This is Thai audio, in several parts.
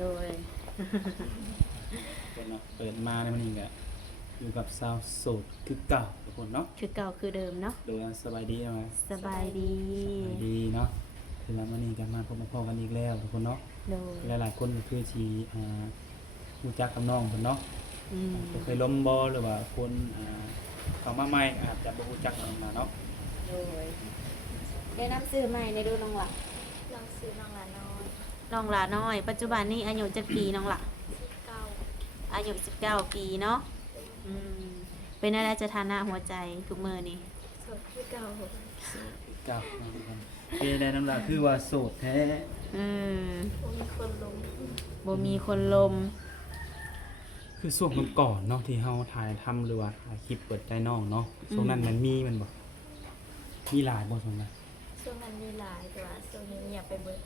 โดย คนเนาะเปิดมาในมันนี่ก็อยู่กับสาวโสดคือเก่าทุกคนเนาะ คือเก่าคือเดิมเนาะ โดยสบายดีไหม สบายดี สบายดีเนาะคือแล้วมันนี่กันมาพบมาพอกันอีกแล้วทุกคนเนาะ โดย หลายๆคนก็คือชีรู้จักกับน้องเพิ่นเนาะ อืม ก็เคยล้มบ่หรือว่าคนเข้ามาใหม่อาจจะบ่รู้จักน้องมาเนาะ โดยได้นำซื้อใหม่ในดูน้องหละ ลองซื้อน้องหลานน้อย น้องหละน้อย ปัจจุบันนี้อายุจักปีน้องหละ 19 อายุ19 ปีเนาะอืมเป็นอะไรจะฐานะหัวใจทุกมื้อนี้ สดคือเก่า เก่าเนาะทุกคนเป็นได้น้ำลายคือว่าโสดแท้ อืม บ่มีคนลง บ่มีคนลม คือช่วงก่อนๆเนาะที่เฮาถ่ายทำหรือว่าถ่ายคลิปเปิดใจน้องเนาะช่วงนั้นมันมีมันบ่มีหลายบ่ช่วงนั้น ช่วงนั้นมีหลายแต่ว่าช่วงนี้เงียบไปเบิด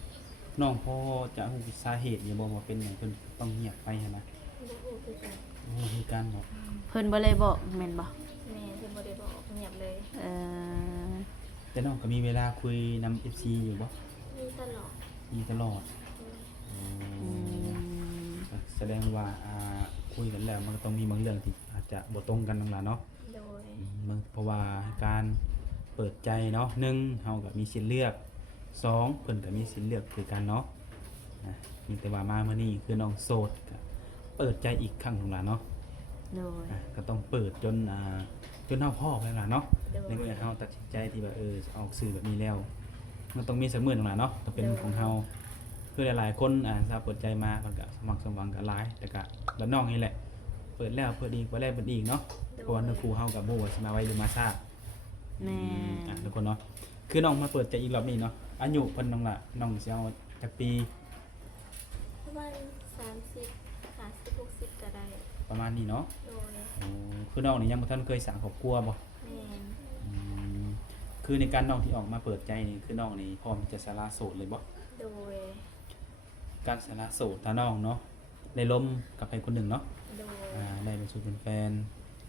น้องพ่อจะรู้สาเหตุอยู่บ่ว่าเป็นหยังเพิ่นต้องเงียบไปหันนะ บ่ฮู้คือกัน โอ้คือการบอก เพิ่นบ่เลยบอกแม่นบ่ แม่เพิ่นบ่ได้บอกเงียบเลย เออ แต่น้องก็มีเวลาคุยนำ FC อยู่บ่ มีตลอด มีตลอด อืม แสดงว่าคุยกันแล้วมันก็ต้องมีบางเรื่องที่อาจจะบ่ตรงกันนั่นล่ะเนาะ โดย เพราะว่าการเปิดใจเนาะหนึ่งเฮาก็มีสิทธิ์เลือกสองเพิ่นก็มีสิทธิ์เลือกคือกันเนาะนะมีแต่ว่ามามื้อนี้คือน้องโสดก็เปิดใจอีกครั้งหนึงล่ะเนาะ โดย ก็ต้องเปิดจนจนเฮาพอไปล่ะเนาะ โดย ในเมื่อเฮาตัดสินใจที่ว่าจะออกสื่อแบบนี้แล้วมันต้องมีสักมื้อหนึงล่ะเนาะต้องเป็นของเฮาคือหลายๆคนถ้าเปิดใจมาเพิ่นก็สมัครสมหวังก็หลายแต่ก็แล้วน้องนี่แหละเปิดแล้วเปิดอีกเปิดแล้วเปิดอีกเนาะเพราะว่าเนื้อคู่เฮากับบ่ว่าสิมาไว้หรือมาซ่า แม่น ทุกคนเนาะคือน้องมาเปิดใจอีกรอบนี้เนาะอายุเพิ่นน้องละน้องสิเอาจักปี ประมาณ30 50 60ก็ได้ ประมาณนี้เนาะ โดย โอ้คือน้องนี่ยังบ่ทันเคยสร้างครอบครัวบ่ แม่น อืมคือในการน้องที่ออกมาเปิดใจนี่คือน้องนี่พร้อมที่จะสละโสดเลยบ่ โดย การสละโสดถ้าน้องเนาะได้ล้มกับใครคนหนึ่งเนาะ โดย ได้เป็นสู่เป็นแฟน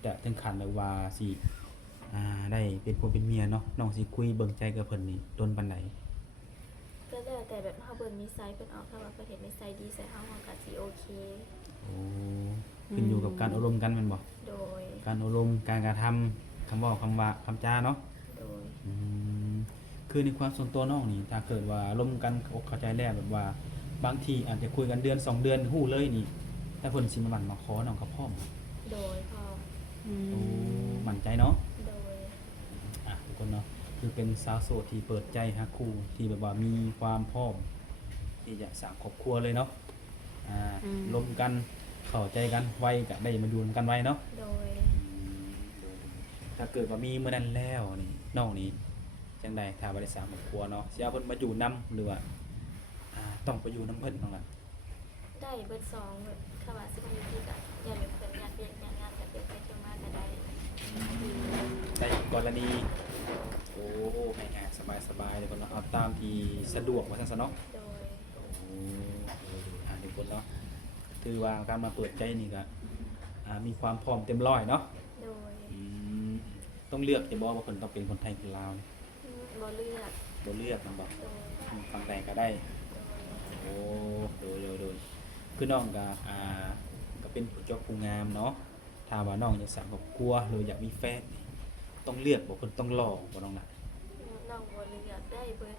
แต่ถึงขั้นเลยว่าสิได้เป็นผัวเป็นเมียเนาะน้องสิคุยเบิ่งใจกับเพิ่นนี่โดนปานใด ก็แล้วแต่แบบเฮาเบิ่งนิสัยเพิ่นออกถ้าว่าเพิ่นเห็นนิสัยดีใส่เฮาก็สิโอเค โอ้ขึ้นอยู่กับการอบรมกันแม่นบ่ โดย การอบรมการกระทำคำเว่าคำว่าคำจาเนาะ โดย อืมคือในความส่วนตัวน้องนี่ถ้าเกิดว่าร่วมกันอกเข้าใจแล้วแบบว่าบางทีอาจจะคุยกันเดือน2 เดือนฮู้เลยนี่ถ้าเพิ่นสิมาหวั่นมาขอน้องก็พร้อม โดยพอ อื โอ้ ม มั่นใจเนาะ โดย ทุกคนเนาะคือเป็นสาวโสดที่เปิดใจหาคู่ที่แบบว่ามีความพร้อมที่จะสร้างครอบครัวเลยเนาะร่วมกันเข้าใจกันไวก็ได้มาอยู่นำกันไวเนาะ โดย ถ้าเกิดว่ามีเมื่อนั้นแล้วนี่น้องนี่จังใดถ้าบ่ได้สร้างครอบครัวเนาะสิเอาเพิ่นมาอยู่นํหรือว่าต้องไปอยู่นํเพิ่นน้องล่ะ ได้เบิด2แบบคำว่าสิมาอยู่ที่ก็อย่าลืมเพิ่นญาติเวียกญาติงานก็เดินไปเที่ยวมาก็ได้ ในกรณีโอ้ง่ายๆสบายๆเลยคนเนาะเอาตามที่สะดวกว่าซั่นซะเนาะ โดย โอ้ทุกคนเนาะถือว่าการมาเปิดใจนี่ก็มีความพร้อมเต็มร้อยเนาะ โดย ต้องเลือกจะบอกว่าคนต้องเป็นคนไทยคนลาวนี่ บ่เลือก บ่เลือกมันบอก โดย ฟังแต่ก็ได้โอ้โดยคือน้องก็เป็นผู้เจ้าผู้งามเนาะถ้าว่าน้องอยากสร้างครอบครัวหรืออยากมีแฟนนี่ต้องเลือกบ่คนต้องหล่อบ่น้องน่ะ น้องบ่เลือกได้เบิด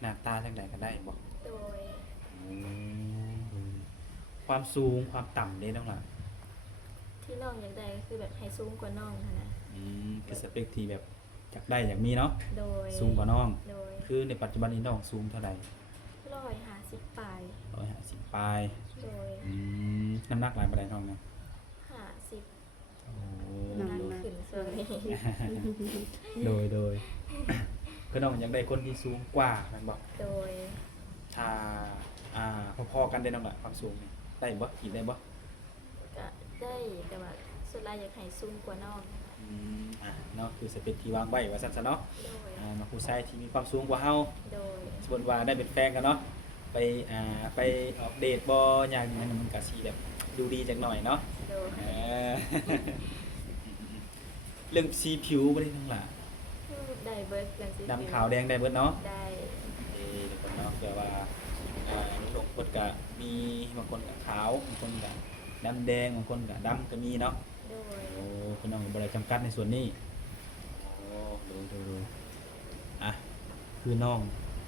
หน้าตาจังใดก็ได้บ่ โดย ความสูงความต่ำเด้น้องล่ะ ที่น้องอยากได้ก็คือแบบให้สูงกว่าน้องหั้นนะ คือสเปคที่แบบอยากได้อยากมีเนาะ โดย สูงกว่าน้อง โดย คือในปัจจุบันนี้น้องสูงเท่าไหร่ 150ปลาย 150ปลาย โดย น้ำหนักหลายปานใดน้องนะ 50 โอ้ น้ำหนักขึ้นส่วนนี้ โดย คือน้องอยากได้คนที่สูงกว่าแม่นบ่ โดย ถ้าพอๆกันได้น้องล่ะความสูงนี่ได้บ่คิดได้บ่ ก็ได้แต่ว่าส่วนหลายอยากให้สูงกว่าน้อง เนาะคือสเปคที่วางไว้ว่าซั่นซะเนาะ โดย มาผู้ชายที่มีความสูงกว่าเฮา โดย สมมุติว่าได้เป็นแฟนกันเนาะไปไปออกเดทบ่อย่างนั้นมันก็สิแบบดูดีจักหน่อยเนาะ โดย เรื่องสีผิวบ่ได้ทั้งหล่ะ ได้เบิร์ดกันสิ ดำขาวแดงได้เบิดเนาะ ได้ เดี๋ยวก่อนเนาะแต่ว่าลงเพิ่นก็มี บางคนก็ขาวบางคนก็ดำแดงบางคนก็ดำก็มีเนาะ โดย โอ้พี่น้องบ่ได้จำกัดในส่วนนี้โอ้ดูอ่ะคือน้อง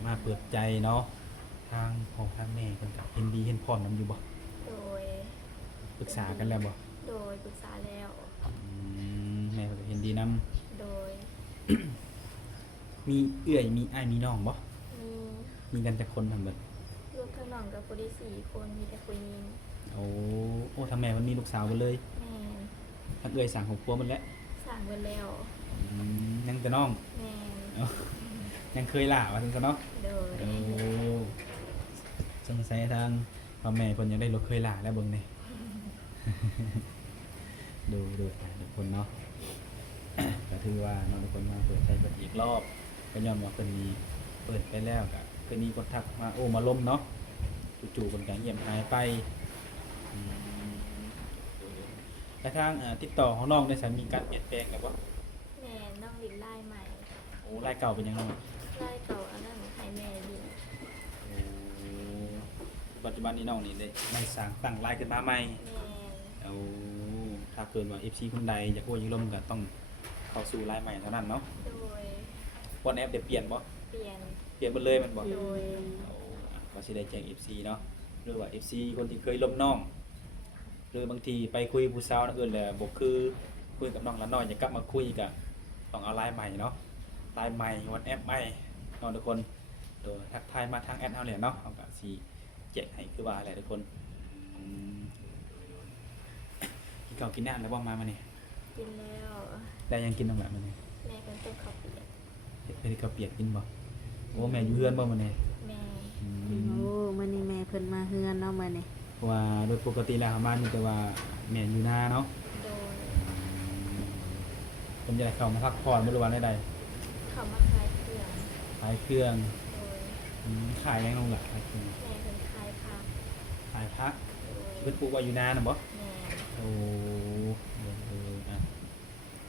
มาเปิดใจเนาะทางพ่อทางแม่เพิ่นก็เห็นดีเห็นพร้อมนํอยู่บ่ โดย ปรึกษากันแล้วบ่ โดยปรึกษาแล้ว แม่เพิ่นก็เห็นดีนํ โดย มีเอื้อยมีอ้ายมีน้องบ่ มี มีกันจักคนทำเบิด ลูกทั้งน้องกับผู้ได้4คนมีแต่ผู้หญิง โอ้ทางแม่มันมีลูกสาวเบิดเลย แม่น ทางเอื้อยสร้างครอบครัวหมดแล้ว สร้างไว้แล้ว ยังแต่น้อง แม่น ยังเคยล่าว่าซั่นซะเนาะ โดย โอ้สงสัยทางพ่อแม่เพิ่นยังได้รถเคยล่าแล้วเบิ่งนี่ ดูทุกคนเนาะ ก็ถือว่าน้องทุกคนมาเปิดใจเปิดอีกรอบก็ย้อนว่าเพิ่นมีเปิดไปแล้วก็เพิ่นมีคนทักมาโอ้มาล้มเนาะจู่ๆเพิ่นก็เงียบหายไปอืมแต่ทางติดต่อของน้องได้สันมีการเปลี่ยนแปลงกับบ่ แม่นน้องดินไล่ใหม่ โอ้รายเก่าเป็นยังไงน้อง ไล่เก่าอันนั้นให้แม่ดิน โอ้ปัจจุบันนี้น้องนี่ได้สร้างตั้งรายขึ้นมาใหม่ แม่น เอาถ้าเกิดว่า FC คนใดอยากโอ้ยิงลมก็ต้องเข้าสู่รายใหม่เท่านั้นเนาะ โดย วันแอปได้เปลี่ยนบ่ เปลี่ยน เปลี่ยนหมดเลยแมันบ่ โดย เอาก็สิได้แจ้ง FC เนาะหรือว่า FC คนที่เคยล้มน้องหรือบางทีไปคุยผู้สาวนั่นอื่นแหละบ่คือคุยกับน้องละน้อยอยากกลับมาคุยก็ต้องเอาไลน์ใหม่เนาะไลน์ใหม่วันแอปใหม่เนาะทุกคนโดยทักทายมาทางแอดเฮาแหละเนาะเฮาก็สิแจกให้คือว่าแหละทุกคนอืมกินข้าวกินน้ำแล้วบ่มามื้อนี้ กินแล้ว ได้ยังกินน้ำแบบมื้อนี้ แม่เป็นต้มข้าวเปียก เฮ็ดข้าวเปียกกินบ่โอ้แม่อยู่เฮือนบ่มื้อนี้ แม่ อืม โอ้มื้อนี้แม่เพิ่นมาเฮือนเนาะมื้อนี้ เพราะว่าโดยปกติแล้วประมาณนี้แต่ว่าแม่อยู่นาเนาะ โดย ผมจะได้เข้ามาพักผ่อนบริวารใด เขามาขายเครื่อง ๆขายเครื่อง โดย ขายยังลงหลักขายเครื่อง แม่เป็นขายผัก ขายพัก โดย เพิ่นปลูกไว้อยู่นาน่ะบ่ แม่ โอ้อ่ะ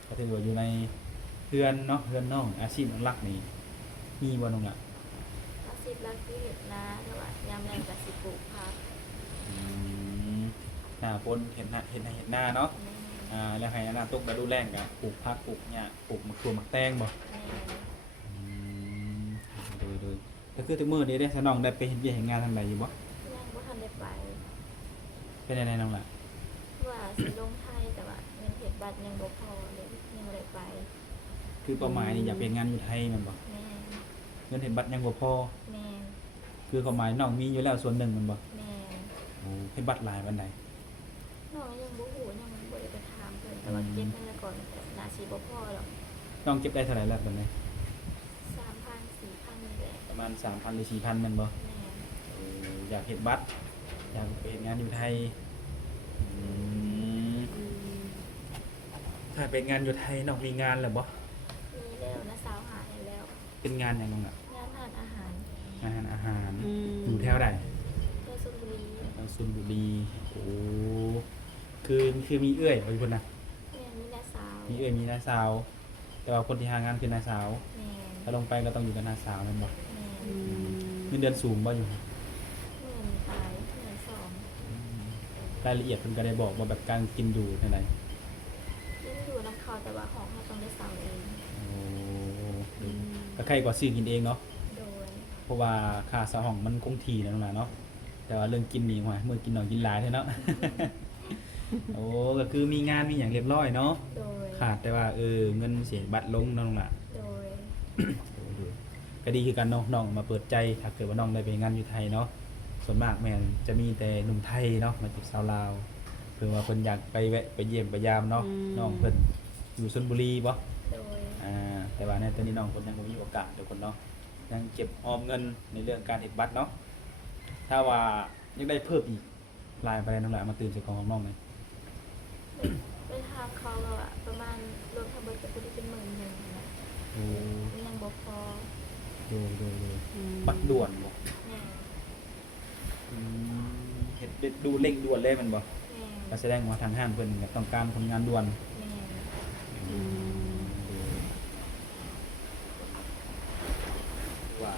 ก็ถือว่าอยู่ในเฮือนเนาะเฮือนน้องอาชีพหลักนี่มีบ่น้องล่ะ อาชีพหลักที่เห็ดนาแต่ว่ายามแรงกับสิปลูกผัก อืมหน้าฝนเห็นหน้าเนาะ แม่ แล้วให้หน้าตกฤดูแล้งก็ปลูกผักปลูกหญ้าปลูกมะเขือมะแตงบ่ แม่ อืมดูก็คือทุกมื้อนี้ได้สนองได้ไปเฮ็ดเวียกเฮ็ดงานทางใดอยู่บ่ ยังบ่ทันได้ไป เป็นจังไดน้องล่ะ ว่าสิลงไทยแต่ว่าเงินเห็ดบัตรยังบ่พอเลยยังบ่ได้ไป คือเป้าหมายนี่อยากเป็นงานอยู่ไทยแม่นบ่ แม่ เงินเห็นบัตรยังบ่พอ แม่ คือความหมายน้องมีอยู่แล้วส่วนหนึ่งแมันบ่ แม่ โอ้เฮ็ดบัตรหลายปานใด น้องยังบ่ฮู้ยังบ่ได้ไปถามเพิ่นแต่ว่าเก็บเงินก่อนแต่น่าสิบ่พอหรอก น้องเก็บได้เท่าไหร่แล้วปานใด 3,000 4,000นี่แหละ ประมาณ 3,000 หรือ 4,000แม่นบ่ แม่ อยากเฮ็ดบัตรอยากไปเฮ็ดงานอยู่ไทยอืมถ้าเป็นงานอยู่ไทยน้องมีงานแล้วบ่ มีแล้วนะสาวหาให้แล้ว เป็นงานหยังน้องล่ะ งานทานอาหาร งานอาหาร อืม อยู่แถวใด เที่ยวชลบุรี ทางชลบุรีโอ้คือมีเอื้อยบ่อยู่พุ่นน่ะ แม่มีน้าสาว มีเอื้อยมีน้าสาว แต่ว่าคนที่หางานคือน้าสาว แม่ ถ้าลงไปก็ต้องอยู่กับน้าสาวแม่นบ่ แม่ อืม เงินเดือนสูงบ่อยู่ เงินตายเงินสอง รายละเอียดเพิ่นก็ได้บอกว่าแบบการกินอยู่จังได ยิ่งอยู่น้ำเขาแต่ว่าของเขาต้องได้สั่งเอง โอ้ก็ใครกว่าซื้อกินเองเนาะ โดย เพราะว่าค่าเช่าห้องมันคงที่นะน้องหลานเนาะแต่ว่าเรื่องกินนี่หว่ามื้อกินน้อยกินหลายแท้เนาะ โอ้ก็คือมีงานมีหยังเรียบร้อยเนาะ โดย ขาดแต่ว่าเงินเสียบัตรลงน้องหล่ะ โดย ก็ดีคือกันเนาะน้องมาเปิดใจถ้าเกิดว่าน้องได้ไปงานอยู่ไทยเนาะส่วนมากแม่นจะมีแต่หนุ่มไทยเนาะมาจากชาวลาวเพิ่นว่าเพิ่นอยากไปแวะไปเยี่ยมไปยามเนาะน้องเพิ่นอยู่ชลบุรีบ่ โดย แต่ว่าในตอนนี้น้องคนยังบ่มีโอกาสเดี๋ยวคนเนาะยังเก็บออมเงินในเรื่องการเฮ็ดบัตรเนาะถ้าว่ายังได้เพิ่มอีกลายไปน้องหลานมาตื่นใส่ของน้องเลย ไปถามเขาแล้วอะประมาณรวมทั้งเบิดก็จะเป็น11,000นะ โอ้ ยังบ่พอ ดู อืม บัตรด่วนบ่ แม่ เฮ็ดดูเร่งด่วนเลยมันบ่ แม่ ก็แสดงว่าทางห้างเพิ่นก็ต้องการคนงานด่วน แม่ อืม ว่า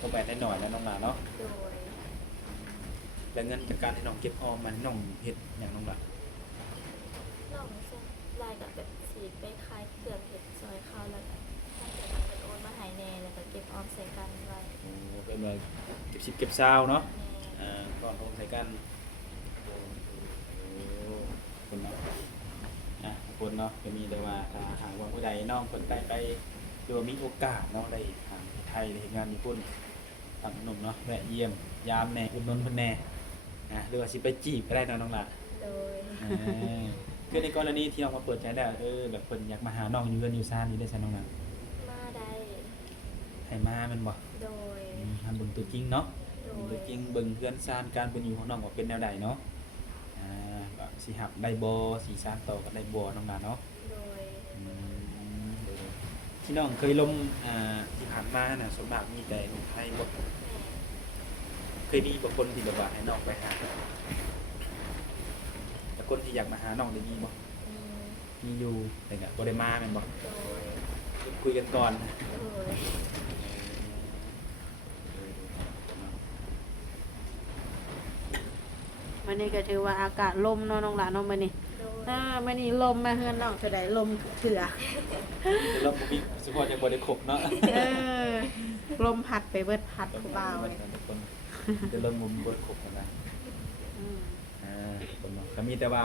ก็แม่นได้หน่อยแล้วน้องหลานเนาะ โดย แล้วเงินจากการที่น้องเก็บออมมันน้องเฮ็ดหยังน้องล่ะ น้องเส้นลายกับแบบสีไปคลายเกลือเห็ดซอยเขาแล้วก็ถ้าเกิดมันเป็นโอนมาหายแน่แล้วก็เก็บออมใส่กันไว้ โอ้เป็นว่าเก็บ10เก็บ20เนาะ แน่ ก่อนลงใส่กันโอ้คนเนาะคนเนาะก็มีแต่ว่าถ้าหากว่าผู้ใดน้องคนใดไปหรือว่ามีโอกาสเนาะได้ทางไทยได้เฮ็ดงานญี่ปุ่นทางหนุ่มเนาะแวะเยี่ยมยามแหน่อุดหนุนเพิ่นแหน่หรือว่าสิไปจีบก็ได้เนาะน้องล่ะ โดย คือในกรณีที่น้องมาเปิดใจได้แบบเพิ่นอยากมาหาน้องอยู่เรือนอยู่ซ่านนี่ได้ใช่น้องล่ะ มาได้ ให้มาแม่นบ่ โดย ทำเบิ่งตัวจริงเนาะ โด เบิ่งตัวย จริงเบิ่งเรือนซ่านการเป็นอยู่ของน้องว่าเป็นแนวใดเนาะก็สิหับได้บ่สิซ่านต่อก็ได้บ่น้องล่ะเนาะ โดย ที่น้องเคยลมที่ผ่านมาน่ะส่วนมากมีแต่หนุ่มไทยบ่ แม่ เคยมีบางคนที่แบบว่าให้น้องไปหาแต่คนที่อยากมาหาน้องได้มีบ่ อืม มีอยู่แต่ก็บ่ได้มาแม่นบ่ โดย คุยกันก่อน โดย มื้อนี้ก็ถือว่าอากาศลมเนาะน้องหลานเนาะมื้อนี้ โดย มื้อนี้ลมมาเฮือนน้องเท่าใดลมเถื่อ เดี๋ยวเราบ่มีสปอร์ตจากบ่ได้ครบเนาะ เออลมพัดไปเบิดพัดผู้บ่าว เ เลย ทุกคนเดี๋ยวเราบ่มีบ่ได้ครบกันนะ อืม คนเนาะก็มีแต่ว่า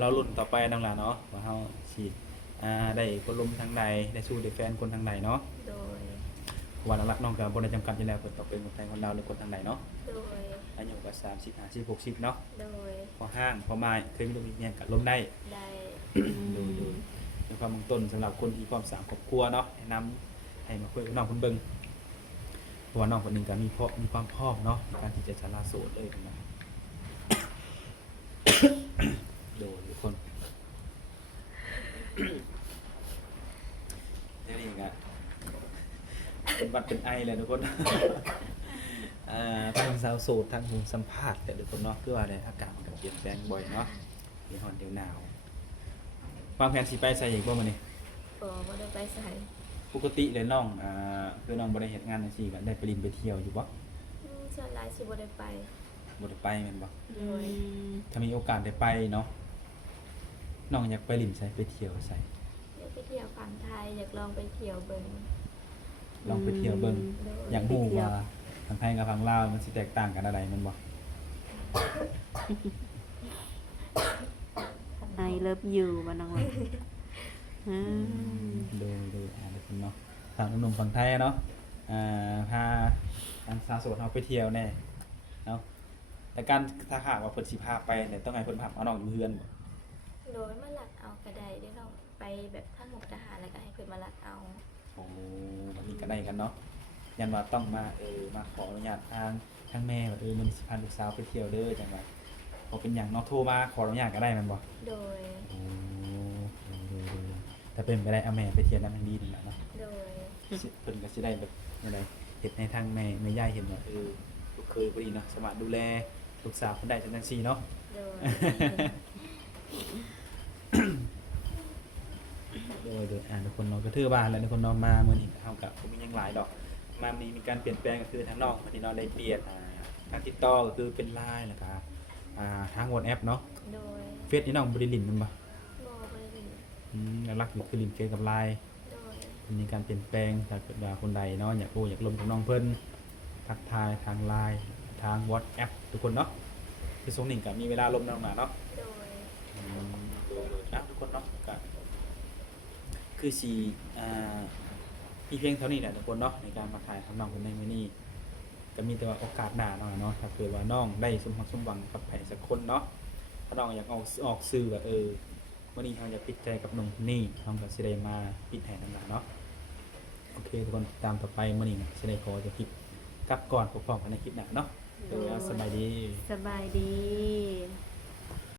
เราลุ้นต่อไปน้องหลานเนาะว่าเฮาสิได้คนลมทางใดได้สู้ได้แฟนคนทางใดเนาะ โดย วันหลักๆน้องก็บ่ได้จำกัดอยู่แล้วเพิ่นต้องเป็นคนไทยคนลาวหรือคนทางใดเนาะ โดย อายุก็30 50 60เนาะ โดย พอห้างพอไม้เคยมีลูกมีเมียก็ล้มได้ ได้ ดูในความเบื้องต้นสำหรับคนที่พร้อมสร้างครอบครัวเนาะแนะนำให้มาคุยกับน้องคนเบิ่งเพราะว่าน้องคนหนึงก็มีความพร้อมเนาะในการที่จะสละโสดเลยนะดูทุกคนนี่ก็เป็นหวัดเป็นไอเลยทุกคน ทางสาวโสดทางหูสัมภาษณ์แต่ทุกคนเนาะคือว่าอะไรอากาศมันก็เปลี่ยนแปลงบ่อยเนาะเดี๋ยวร้อนเดี๋ยวหนาววางแผนสิไปใส่อีกบ่มื้อนี้ บ่ได้ไปใส่ ปกติเลยน้องคือน้องบ่ได้เฮ็ดงานจังซี่ก็ได้ไปลินไปเที่ยวอยู่บ่ ส่วนหลายสิบ่ได้ไป บ่ได้ไปแม่นบ่ โดย ถ้ามีโอกาสได้ไปเนาะน้องอยากไปลินใส่ไปเที่ยวใส่ อยากไปเที่ยวฝั่งไทยอยากลองไปเที่ยวเบิ่ง ลองไปเที่ยวเบิ่ง โดย อยากรู้ว่าทางไทยกับทางลาวมันสิแตกต่างกันอะไรแม่นบ่ I love you บ่น้องหลานอืม ดูทุกคนเนาะทางหนุ่มฝั่งไทยเนาะพาทางสาวโสดเฮาไปเที่ยวแน่เนาะแต่การถ้าหากว่าเพิ่นสิพาไปเนี่ยต้องให้เพิ่นพาเอาน้องอยู่เฮือนบ่ โดยมาหลักเอาก็ได้เดี๋ยวเราไปแบบทั้งหมดทหารแล้วก็ให้เพิ่นมาหลักเอา โอ้แบบนี้ก็ได้กันเนาะยันว่าต้องมามาขออนุญาตทางแม่ว่ามันสิพาลูกสาวไปเที่ยวเด้อจังว่าพอเป็นหยังเนาะโทรมาขออนุญาตก็ได้แม่นบ่ โดย โอ้ถ้าเป็นไปได้เอาแม่ไปเที่ยวนั้นทางดีนั่นแหละเนาะ โดย เพิ่นก็สิได้แบบอะไรเฮ็ดในทางแม่ย่าเห็นว่าลูกเคยพอดีเนาะสามารถดูแลลูกสาวคนได้จังซี่เนาะ โดย โดยทุกคนเนาะก็ถือว่าแล้วทุกคนเนาะมามื้อนี้เฮาก็บ่มีหยังหลายดอกมามื้อนี้มีการเปลี่ยนแปลงก็คือทางน้องมื้อนี้เนาะได้เปลี่ยนการติดต่อก็คือเป็น LINE แล้วก็ทาง WhatsApp เนาะ โดย เฟซนี่น้องบ่ได้ลิ้นมันบ่ บ่บ่ได้ หลักๆอยู่คือลิ้นเฟซกับ LINE โดย มีการเปลี่ยนแปลงถ้าเกิดว่าคนใดเนาะอยากรู้อยากลมกับน้องเพิ่นทักทายทาง LINE ทาง WhatsApp ทุกคนเนาะคือทรงนี้ก็มีเวลาลมน้องหนาเนาะ โดย ทุกคนเนาะก็คือสีมีเพียงเท่านี้แหละทุกคนเนาะในการมาถ่ายทำน้องคนในมื้อนี้ก็มีแต่ว่าโอกาสหน้าเนาะถ้าเกิดว่าน้องได้สมหวังกับใครสักคนเนาะถ้าน้องอยากออกสื่อว่าวันนี้เราอยากปิดใจกับหนุ่มคนนี้น้องก็สิได้มาปิดให้ทั้งหลายเนาะโอเคทุกคนตามต่อไปมื้อนี้สิได้ขอจะคลิปกลับก่อนพบกันในคลิปหน้าเนาะสบายดี สบายดี